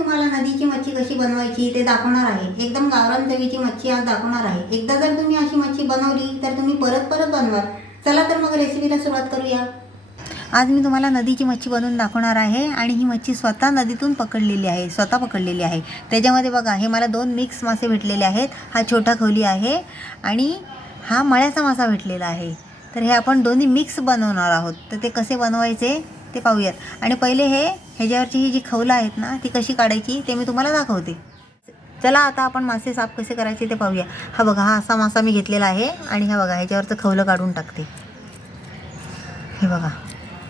तुम्हाला नदीची मच्छी कशी बनवायची ते दाखवणार आहे. एकदम गावरान चवीची मच्छी आज दाखवणार आहे. एकदा जर तुम्ही अशी मच्छी बनवली तर तुम्ही परत परत बनवाल. चला तर मग रेसिपीला सुरुवात करूया. आज मी तुम्हाला नदीची मच्छी बनवून दाखवणार आहे आणि ही मच्छी स्वतः नदीतून पकडलेली आहे स्वतः पकडलेली आहे. त्याच्यामध्ये बघा हे मला दोन मिक्स मासे भेटलेले आहेत. हा छोटा खोली आहे आणि हा मळ्याचा मासा भेटलेला आहे. तर हे आपण दोन्ही मिक्स बनवणार आहोत. तर ते कसे बनवायचे? ते पाहूयात. आणि पहिले हे ह्याच्यावरची ही जी खवलं आहेत ना ती कशी काढायची ते मी तुम्हाला दाखवते. चला आता आपण मासे साफ कसे करायचे ते पाहूया. हा बघा हा असा मासा मी घेतलेला आहे. आणि हा बघा ह्याच्यावरचं खवलं काढून टाकते. हे बघा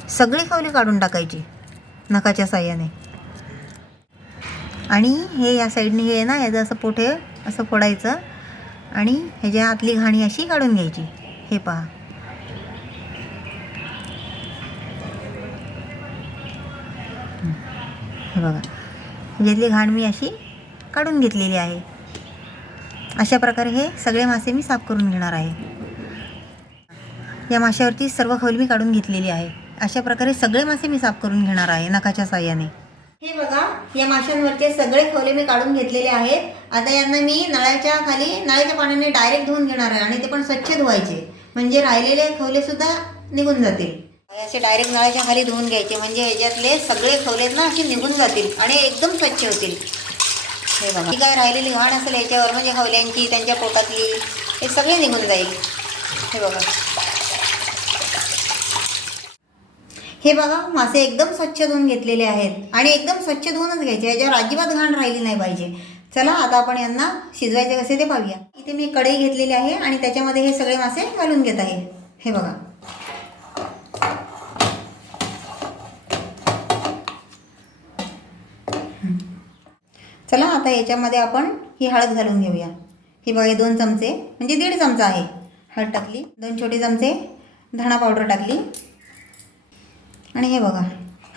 सगळी खवली काढून टाकायची नकाच्या साह्याने. आणि हे या साईडने हे आहे ना याचं असं पोट असं फोडायचं. आणि ह्याच्या आतली घाणी अशी काढून घ्यायची. हे पहा. हे बघा. ह्याच्यातली घाण मी अशी काढून घेतलेली आहे. अशा प्रकारे हे सगळे मासे मी साफ करून घेणार आहे. या माशावरती सर्व खोल मी काढून घेतलेली आहे. अशा प्रकारे सगळे मासे मी साफ करून घेणार आहे नखाच्या साह्याने. हे बघा या माशांवरचे सगळे खोले मी काढून घेतलेले आहेत. आता यांना मी नळाच्या खाली नळाच्या पाण्याने डायरेक्ट धुवून घेणार आहे आणि ते पण स्वच्छ धुवायचे. म्हणजे राहिलेले खोले सुद्धा निघून जातील. असे डायरेक्ट नळाच्या खाली धुवून घ्यायचे. म्हणजे ह्याच्यातले सगळे खवलेत ना असे निघून जातील आणि एकदम स्वच्छ होतील. हे बघा. ही काय राहिलेली घाण असेल याच्यावर म्हणजे खवल्यांची त्यांच्या पोटातली हे सगळे निघून जाईल. हे बघा. हे बघा मासे एकदम स्वच्छ धुवून घेतलेले आहेत. आणि एकदम स्वच्छ धुवूनच घ्यायचे. याच्यावर अजिबात घाण राहिली नाही पाहिजे. चला आता आपण यांना शिजवायचे कसे ते पाहूया. इथे मी कढई घेतलेली आहे आणि त्याच्यामध्ये हे सगळे मासे घालून घेत आहे. हे बघा चला आता याच्यामध्ये आपण ही हळद घालून घेऊया. ही बघा हे दोन चमचे म्हणजे दीड चमचा आहे. हळद टाकली दोन छोटे चमचे धणा पावडर टाकली. आणि हे बघा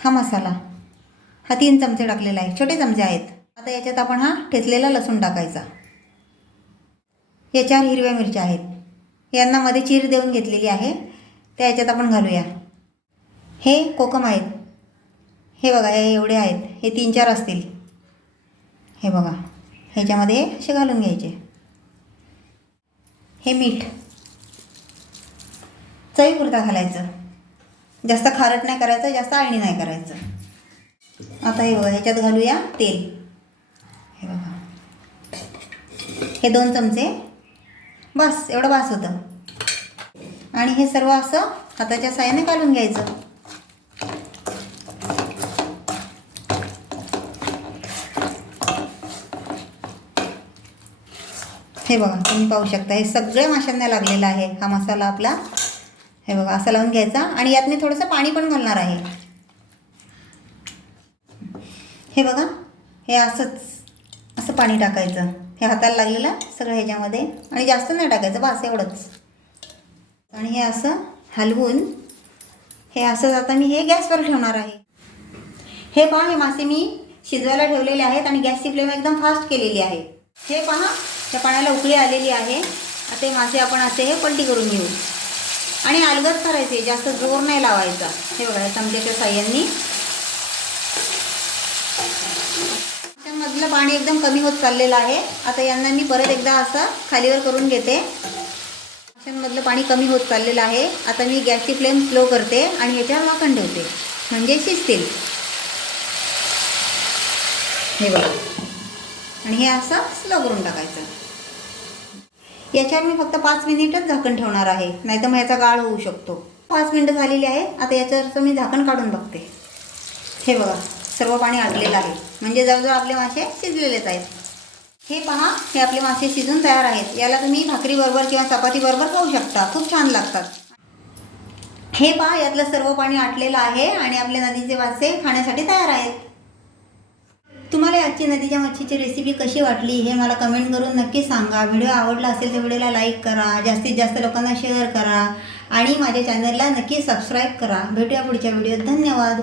हा मसाला हा तीन चमचे टाकलेला आहे छोटे चमचे आहेत. आता याच्यात आपण हा ठेचलेला लसूण टाकायचा. या चार हिरव्या मिरच्या आहेत. यांना मध्ये चीर देऊन घेतलेली आहे. त्या याच्यात आपण घालूया. हे कोकम आहेत. हे बघा हे एवढे आहेत. हे तीन चार असतील. हे बघा. ह्याच्यामध्ये असे घालून घ्यायचे. हे मीठ. चवीपुरता घालायचं. जास्त खारट नाही करायचं जास्त आळणी नाही करायचं. आता हे बघा ह्याच्यात घालूया तेल. हे बघा. हे दोन चमचे बस एवढं बास होतं. आणि हे सर्व असं हाताच्या साह्याने घालून घ्यायचं. हे बघा तुम्ही पाहू शकता हे सगळ्या माशांना लागलेलं आहे. हा मसाला आपला हे बघा असा लावून घ्यायचा आणि यात मी थोडंसं पाणी पण घालणार आहे. हे बघा हे असंच असं पाणी टाकायचं. हे हाताला लागलेलं सगळं ह्याच्यामध्ये आणि जास्त नाही टाकायचं बस एवढंच. आणि हे असं हलवून हे असंच आता मी हे गॅसवर ठेवणार आहे. हे पहा हे मासे मी शिजवायला ठेवलेले आहेत आणि गॅसची फ्लेम एकदम फास्ट केलेली आहे. हे पहा त्या पाण्याला उकळी आलेली आहे. आता हे मासे आपण असे हे पलटी करून घेऊ. आणि अलगद करायचे जास्त जोर नाही लावायचा. हे बघा या चमच्याच्या साह्यांनी. मधलं पाणी एकदम कमी होत चाललेलं आहे. आता यांना मी परत एकदा असं खालीवर करून घेते. मधलं पाणी कमी होत चाललेलं आहे. आता मी गॅसची फ्लेम स्लो करते आणि याच्यावर वाकण ठेवते. म्हणजे शिजतील. हे बघा. आणि हे असं स्लो करून टाकायचं. याच्यावर मी फक्त पाच मिनिटच झाकण ठेवणार आहे. नाहीतर मग याचा गाळ होऊ शकतो. पाच मिनिटं झालेली आहे आता याच्यावरचं मी झाकण काढून बघते. हे बघा सर्व पाणी आटलेलं आहे. म्हणजे जवळजवळ आपले मासे शिजलेलेच आहेत. हे पहा हे आपले मासे शिजून तयार आहेत. याला तुम्ही भाकरीबरोबर किंवा चपातीबरोबर खाऊ शकता. खूप छान लागतात. हे पहा यातलं सर्व पाणी आटलेलं आहे आणि आपले नदीचे मासे खाण्यासाठी तयार आहेत. तुम्हाला आजची नदीच्या मच्छीची रेसिपी कशी वाटली हे मला कमेंट करून नक्की सांगा. व्हिडिओ आवडला असेल तर व्हिडिओला लाईक करा जास्तीत जास्त लोकांना शेअर करा आणि माझ्या चॅनलला नक्की सबस्क्राईब करा. भेटूया पुढच्या व्हिडिओत धन्यवाद.